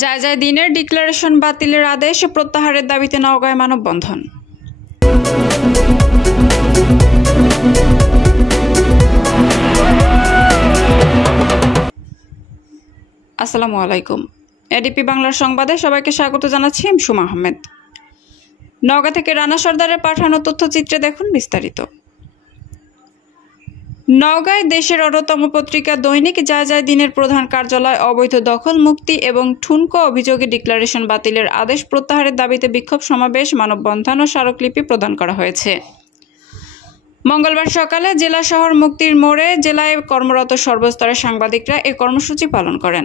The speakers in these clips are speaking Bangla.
যায় দিনের ডিক্লারেশন বাতিলের আদেশ প্রত্যাহারের দাবিতে নওগাঁয় মানববন্ধন। আসসালামু আলাইকুম। এডিপি বাংলার সংবাদে সবাইকে স্বাগত জানাচ্ছি আমি সুমা আহমেদ। নওগাঁ থেকে রানা সর্দারের পাঠানো তথ্যচিত্রে দেখুন বিস্তারিত। নওগাঁয় দেশের অন্যতম পত্রিকা দৈনিক যায় দিনের প্রধান কার্যালয় অবৈধ দখল মুক্তি এবং ঠুনকো অভিযোগে ডিক্লারেশন বাতিলের আদেশ প্রত্যাহারের দাবিতে বিক্ষোভ সমাবেশ, মানববন্ধন ও স্মারকলিপি প্রদান করা হয়েছে। মঙ্গলবার সকালে জেলা শহর মুক্তির মোড়ে জেলায় কর্মরত সর্বস্তরের সাংবাদিকরা এই কর্মসূচি পালন করেন।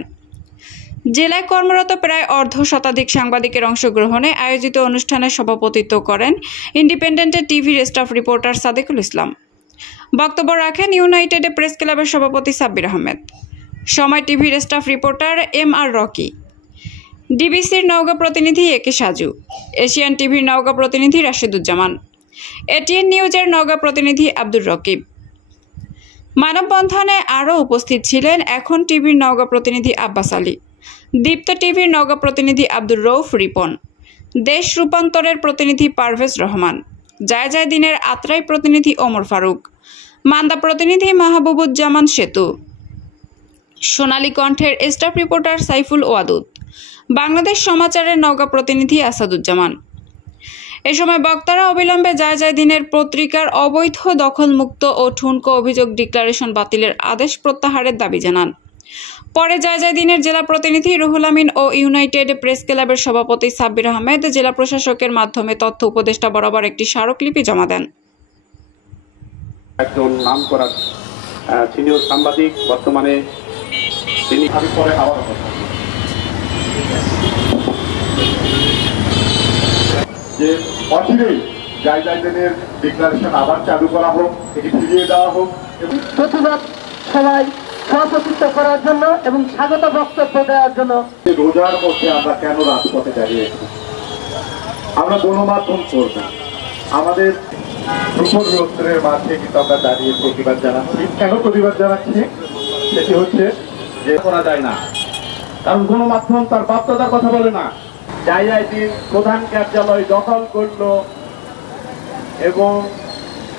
জেলায় কর্মরত প্রায় অর্ধশতাধিক সাংবাদিকের অংশগ্রহণে আয়োজিত অনুষ্ঠানে সভাপতিত্ব করেন ইন্ডিপেন্ডেন্টের টিভির স্টাফ রিপোর্টার সাদেকুল ইসলাম। বক্তব্য রাখেন ইউনাইটেড প্রেস ক্লাবের সভাপতি সাব্বির আহমেদ, সময় টিভির স্টাফ রিপোর্টার MR রকি, ডিবিসির নওগাঁ প্রতিনিধি একে সাজু, এশিয়ান টিভির নওগাঁ প্রতিনিধি রাশেদুজ্জামান, ATN নিউজের নওগাঁ প্রতিনিধি আব্দুর রকিব। মানববন্ধনে আরও উপস্থিত ছিলেন এখন টিভির নওগাঁ প্রতিনিধি আব্বাস আলী, দীপ্ত টিভির নওগাঁ প্রতিনিধি আব্দুর রৌফ রিপন, দেশ রূপান্তরের প্রতিনিধি পারভেজ রহমান, যায় দিনের আত্রাই প্রতিনিধি ওমর ফারুক, মান্দা প্রতিনিধি মাহবুবুজ্জামান সেতু, সোনালী কণ্ঠের স্টাফ রিপোর্টার সাইফুল ওয়াদুদ, বাংলাদেশ সমাচারের নওগাঁ প্রতিনিধি আসাদুজ্জামান। এ সময় বক্তারা অবিলম্বে যায় দিনের পত্রিকার অবৈধ দখলমুক্ত ও ঠুনকো অভিযোগ ডিক্লারেশন বাতিলের আদেশ প্রত্যাহারের দাবি জানান। পরে যায় দিনের জেলা প্রতিনিধি রুহুল আমিন ও ইউনাইটেড প্রেস ক্লাবের সভাপতি সাব্বির আহমেদ জেলা প্রশাসকের মাধ্যমে তথ্য উপদেষ্টা বরাবর একটি স্মারকলিপি জমা দেন। একজন নামকরা সিনিয়র সাংবাদিক, বর্তমানে তিনি পরে আবার যে অচিরেই যায় দিনের ডিক্লারেশন আবার চালু করা হোক, এটি ফিরিয়ে দেওয়া হোক এবং প্রতিবাদ সবাই সহযোগিতা করার জন্য এবং স্বাগত বক্তব্য দেওয়ার জন্য। রোজার মধ্যে আমরা কেন রাজপথে দাঁড়িয়েছি? আমরা গণমাধ্যম করব, আমাদের রূপের মাঝে কিন্তু আমরা দাঁড়িয়ে প্রতিবাদ জানাচ্ছি। কেন প্রতিবাদ জানাচ্ছি? সেটি হচ্ছে যে করা যায় না, কারণ গণমাধ্যম তার বাধ্যতার কথা বলে না। যায় দিন প্রধান কার্যালয় দখল করলো এবং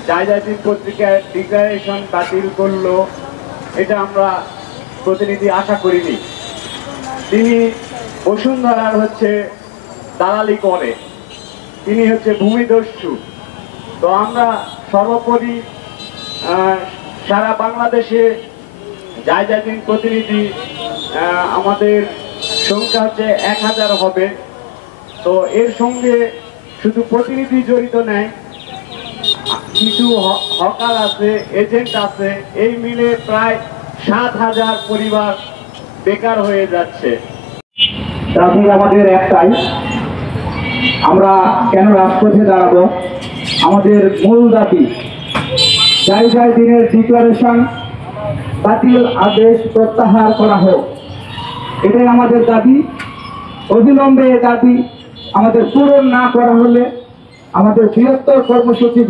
যায় দিন পত্রিকার ডিক্লারেশন বাতিল করলো, এটা আমরা প্রতিনিধি আশা করিনি। তিনি বসুন্ধরার দালালি করে, তিনি ভূমিদস্যু। তো আমরা সর্বোপরি সারা বাংলাদেশে যায় দিন প্রতিনিধি আমাদের সংখ্যা 1000 হবে। তো এর সঙ্গে শুধু প্রতিনিধি জড়িত নেই, কিছু হকার আছে, এজেন্ট আছে, এই মিলে প্রায় 7000 পরিবার বেকার হয়ে যাচ্ছে। দাবি আমাদের একটাই, আমরা কেন রাজপথে দাঁড়াবো? আমাদের মূল দাবি যায় দিনের ডিক্লারেশন বাতিল আদেশ প্রত্যাহার করা হোক, এটাই আমাদের দাবি। অবিলম্বে দাবি আমাদের পূরণ না করা হলে আমাদের বৃহত্তর কর্মসূচি